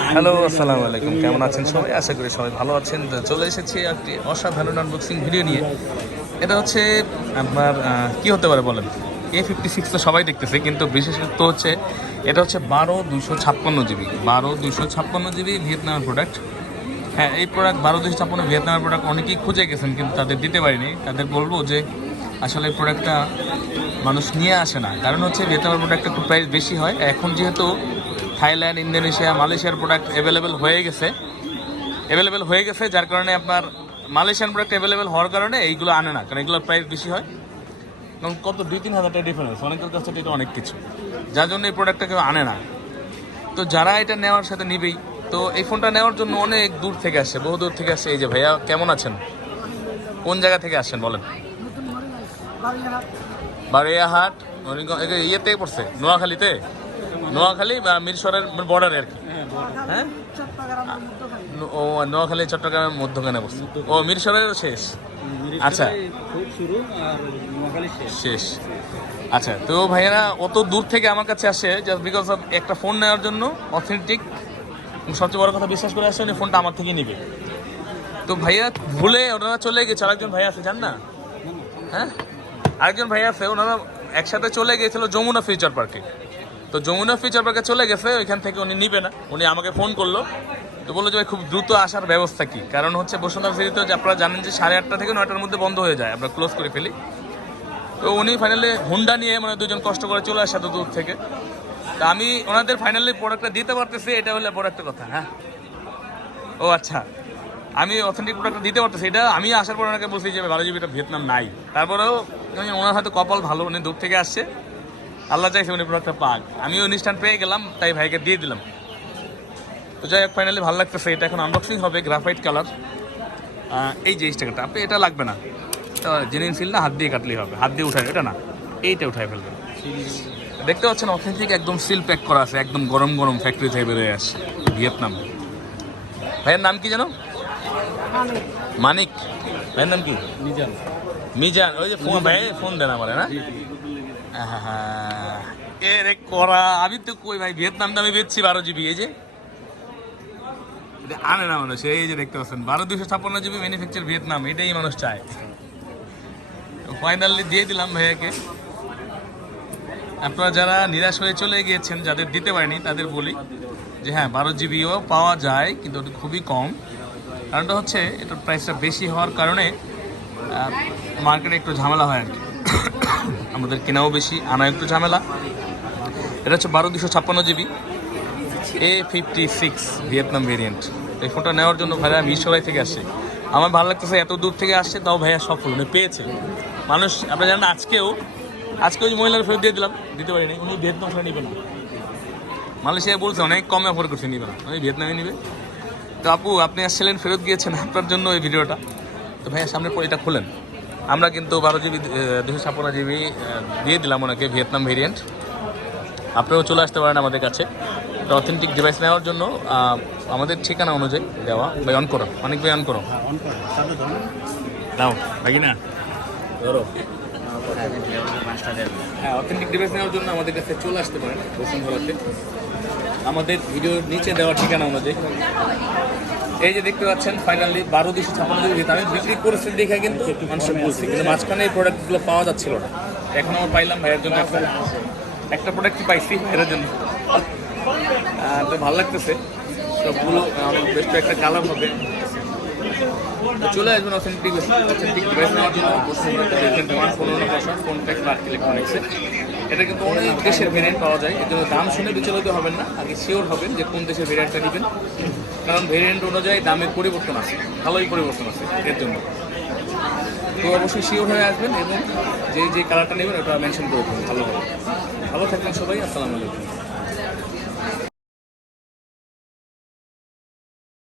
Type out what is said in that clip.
Hello আসসালামু আলাইকুম। কেমন আছেন সবাই? আশা করি সবাই ভালো আছেন। চলে এসেছি একটি অসাধারণ আনবক্সিং ভিডিও নিয়ে। এটা হচ্ছে আপনার কি হতে পারে বলেন? এ ফিফটি সিক্স তো সবাই দেখতেছে, কিন্তু বিশেষত্ব হচ্ছে এটা হচ্ছে বারো দুশো ছাপ্পান্ন জিবি বারো দুশো ছাপ্পান্ন জিবি ভিয়েতনামের প্রোডাক্ট হ্যাঁ এই প্রোডাক্ট বারো দুশো ছাপ্পান্ন ভিয়েতনামের প্রোডাক্ট অনেকেই খুঁজে গেছেন, কিন্তু তাদের দিতে পারিনি। তাদের বলব যে আসলে এই প্রোডাক্টটা মানুষ নিয়ে আসে না। কারণ হচ্ছে ভিয়েতনামের প্রোডাক্ট একটু প্রাইস বেশি হয়। এখন যেহেতু থাইল্যান্ড, ইন্দোনেশিয়া, মালয়েশিয়ার প্রোডাক্ট অ্যাভেলেবেল হয়ে গেছে। অ্যাভেলেবেল হয়ে গেছে, যার কারণে আপনার মালয়েশিয়ান প্রোডাক্ট অ্যাভেলেবেল হওয়ার কারণে এইগুলো আনে না, কারণ এগুলোর প্রাইস বেশি হয়। এবং কত? দুই, তিন হাজার টাকা ডিফারেন্স অনেকের কাছে এটা অনেক কিছু। যার জন্য এই প্রোডাক্টটা কেউ আনে না। তো যারা এটা নেওয়ার সাথে নিবেই। তো এই ফোনটা নেওয়ার জন্য অনেক দূর থেকে আসে, বহু দূর থেকে আসে। এই যে ভাইয়া, কেমন আছেন? কোন জায়গা থেকে আসেন, বলেন? বারিয়াহাট। ইয়েতে পড়ছে, নোয়াখালীতে? নোয়াখালী বা মিরসরের বর্ডারে আর কি। হ্যাঁ নো- ও নোয়াখালী চট্টগ্রামের মধ্যখানে পড়ছে ও মিরসরের শেষ। আচ্ছা। শেষ। শেষ। আচ্ছা তো ভাইয়েরা অত দূর থেকে আমার কাছে আসে জাস্ট বিকজ অফ একটা ফোন নেওয়ার জন্য অথেন্টিক সবচেয়ে বড় কথা বিশ্বাস করে আসে উনি ফোনটা আমার থেকে নিবে। তো ভাইয়া ভুলে ওনারা চলে গেছে আরেকজন ভাইয়া আছে জান না? হ্যাঁ? আরেকজন ভাইয়া আছে ওনারা একসাথে চলে গিয়েছিল যমুনা ফিউচার পার্কে তো যমুনা ফিউচার পার্কে চলে গেছে, ওইখান থেকে উনি নিবে না। উনি আমাকে ফোন করল। তো বলল যে, ভাই, খুব দ্রুত আসার ব্যবস্থা কি? কারণ হচ্ছে বসুন্ধরা সিটিতে আপনারা জানেন যে সাড়ে আটটা থেকে নয়টার মধ্যে বন্ধ হয়ে যায়, আমরা ক্লোজ করে ফেলি। তো উনি ফাইনালি হুন্ডা নিয়ে মানে দুজন কষ্ট করে চলে আসে দূর থেকে। তা আমি ওনাদের ফাইনালি প্রোডাক্টটা দিতে পারতেছি, এটা হলে বড় একটা কথা হ্যাঁ? ও আচ্ছা। আমি অথেন্টিক প্রোডাক্টটা দিতে পারতেছি, এটা আমি আসার পর ওনাকে বলছি যে ভালো জিবি এটা ভিয়েতনাম নাই। তারপরেও ওনার হয়তো কপাল ভালো, উনি দূর থেকে আসছে। আল্লাহ চাইছে উনি প্রোডাক্টটা পাক। আমি অনুষ্ঠান পেয়ে গেলাম, তাই ভাইকে দিয়ে দিলাম। তো যাই হোক ফাইনালি ভালো লাগতেছে, এটা এখন আনবক্সিং হবে গ্রাফাইট কালার এই যে স্টিকারটা আপনি এটা লাগবে না। জেনুইন সিল না, হাত দিয়ে কাটলেই হবে। হাত দিয়ে উঠায় এটা না। এইটা উঠায় ফেলবেন দেখতে পাচ্ছেন অথেন্টিক একদম সিল প্যাক করা আছে, একদম গরম গরম ফ্যাক্টরি থেকে বেরোয় আসছে, ভিয়েতনাম। ভাইয়ের নাম কি জানো মানিক। ভাইয়ের নাম কি? মিজান। মিজান, ওই যে ফোন, ভাই, ফোন দেন আমার, না? আহা, এ রে করা আমি তো কই ভাই ভিয়েতনাম দামে বেচছি বারো জিবি এই যে। আনে না মানুষ এই যে দেখতে পাচ্ছেন বারো দুশো ছাপ্পান্ন জিবি ম্যানুফ্যাকচার ভিয়েতনাম এটাই মানুষ চায়। ফাইনালি দিয়ে দিলাম ভাইয়াকে। আপনারা যারা নিরাশ হয়ে চলে গিয়েছেন যাদের দিতে পারেনি তাদের বলি যে হ্যাঁ বারো জিবিও পাওয়া যায় কিন্তু ওটা খুবই কম। কারণটা হচ্ছে এটার প্রাইসটা বেশি হওয়ার কারণে মার্কেটে একটু ঝামেলা হয় আর কি। আমাদের কেনাও বেশি আনা একটু ঝামেলা। এটা হচ্ছে বারো দুশো ছাপ্পান্ন GB. A fifty six Vietnam variant এই ফোনটা নেওয়ার জন্য ভাইয়া মিশরাই থেকে আসছে আমার ভালো লাগতেছে এত দূর থেকে আসছে, তাও ভাইয়া সফল উনি পেয়েছে। মানুষ, আপনারা জানেন আজকেও আজকে ওই মহিলার ফেরত দিয়ে দিলাম, দিতে পারিনি, উনি ভিয়েতনাম ফেরত নিবে না। মালয়েশিয়া বলছে, অনেক কমে অফার করছে, নিবে না। উনি ভিয়েতনামে নিবে। তো আপু, আপনি আসছিলেন, ফেরত গিয়েছেন আপনার জন্য এই ভিডিওটা। তো ভাইয়া, সামনে এটা খুলেন। আমরা কিন্তু বারো জিবি দুশো ছাপ্পান্ন জিবি দিয়ে দিলাম ওনাকে ভিয়েতনাম ভেরিয়েন্ট। আপনিও চলে আসতে পারেন আমাদের কাছে। তো অথেন্টিক ডিভাইস নেওয়ার জন্য আমাদের ঠিকানা অনুযায়ী দেওয়া। ভাই অন করো। অনেক ভাই অন করো। দাও বাকি না ধরো। হ্যাঁ অথেন্টিক ডিভাইস নেওয়ার জন্য আমাদের কাছে চলে আসতে পারেন বসুন্ধরাতে। আমাদের ভিডিওর নিচে দেওয়া ঠিকানা অনুযায়ী। এই যে দেখতে পাচ্ছেন ফাইনালি বারো দুশো ছাপান্ন জিবি আমি বিক্রি করেছি দেখে কিন্তু মানুষের বলছি কিন্তু মাঝখানে এই প্রোডাক্টগুলো পাওয়া যাচ্ছিল না। এখন আমার পাইলাম ভাইয়ের জন্য একটা প্রোডাক্ট পাইছি ভাইয়ের জন্য। তো ভালো লাগতেছে। সবগুলো আমার বেশ একটা কালার হবে। চলে আসবেন অথেন্টিক অথেন্টিক ডিভাইস নেওয়ার জন্য। পনেরো ফোন টেক লার্ক ইলেকট্রনিক্সে এটা কিন্তু অনেক দেশের ভেরিয়েন্ট পাওয়া যায়। এর জন্য দাম শুনে বিচলিত হবেন না, আগে শিওর হবেন যে কোন দেশের ভেরিয়েন্টটা নেবেন। কারণ ভেরিয়েন্ট অনুযায়ী দামের পরিবর্তন আছে, ভালোই পরিবর্তন আছে এর জন্য। তো অবশ্যই শিওর হয়ে আসবেন এবং যে যে কালারটা নেবেন ওটা মেনশন করে দেবেন। ভালো হবে। ভালো থাকবেন সবাই, আসসালামু আলাইকুম।